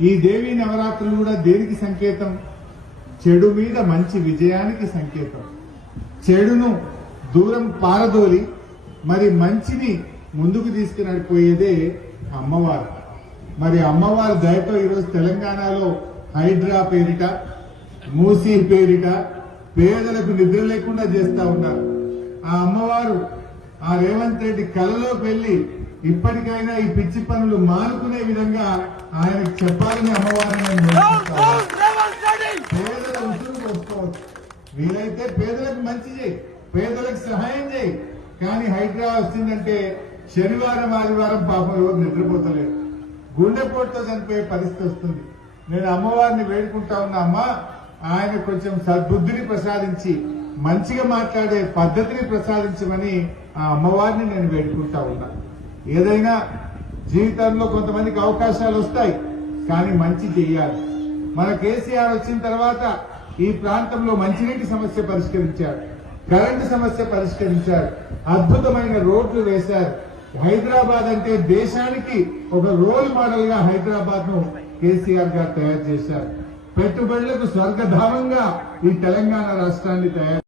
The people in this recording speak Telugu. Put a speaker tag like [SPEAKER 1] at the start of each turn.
[SPEAKER 1] ఈ దేవీ నవరాత్రులు కూడా దేనికి సంకేతం? చెడు మీద మంచి విజయానికి సంకేతం. చెడును దూరం పారదోలి మరి మంచిని ముందుకు తీసుకునడిపోయేదే అమ్మవారు. మరి అమ్మవారి దయతో ఈరోజు తెలంగాణలో హైడ్రా పేరిట మూసీ పేరిట పేదలకు నిద్ర లేకుండా చేస్తా ఉన్నారు. ఆ అమ్మవారు ఆ రేవంత్ రెడ్డి కలలో పెళ్ళి ఇప్పటికైనా ఈ పిచ్చి పనులు మానుకునే విధంగా ఆయనకు చెప్పాలని అమ్మవారిని ఉన్నాను. పేదల ఉసురు వీలైతే పేదలకు మంచి చేయి. పేదలకు సహాయం చేయి. కానీ హైడ్రా వచ్చిందంటే శనివారం ఆదివారం పాపం ఎవరు నిద్రపోతలేరు గుండెపోటుతో చనిపోయే పరిస్థితి వస్తుంది. నేను అమ్మవారిని వేడుకుంటా ఉన్నా అమ్మ ఆయన కొంచెం సద్బుద్ధిని ప్రసాదించి మంచిగా మాట్లాడే పద్ధతిని ప్రసాదించమని ఆ అమ్మవారిని నేను వేడుకుంటా ఉన్నా. ఏదైనా జీవితంలో కొంతమందికి అవకాశాలు వస్తాయి కానీ మంచి చెయ్యాలి మన కేసీఆర్ వచ్చిన తర్వాత ఈ ప్రాంతంలో మంచినీటి సమస్య పరిష్కరించారు కరెంటు సమస్య పరిష్కరించారు అద్భుతమైన రోడ్లు వేశారు. హైదరాబాద్ అంటే దేశానికి ఒక రోల్ మోడల్గా హైదరాబాద్ను కేసీఆర్ గారు తయారు చేశారు. పెట్టుబడులకు స్వర్గధామంగా ఈ తెలంగాణ రాష్ట్రాన్ని తయారు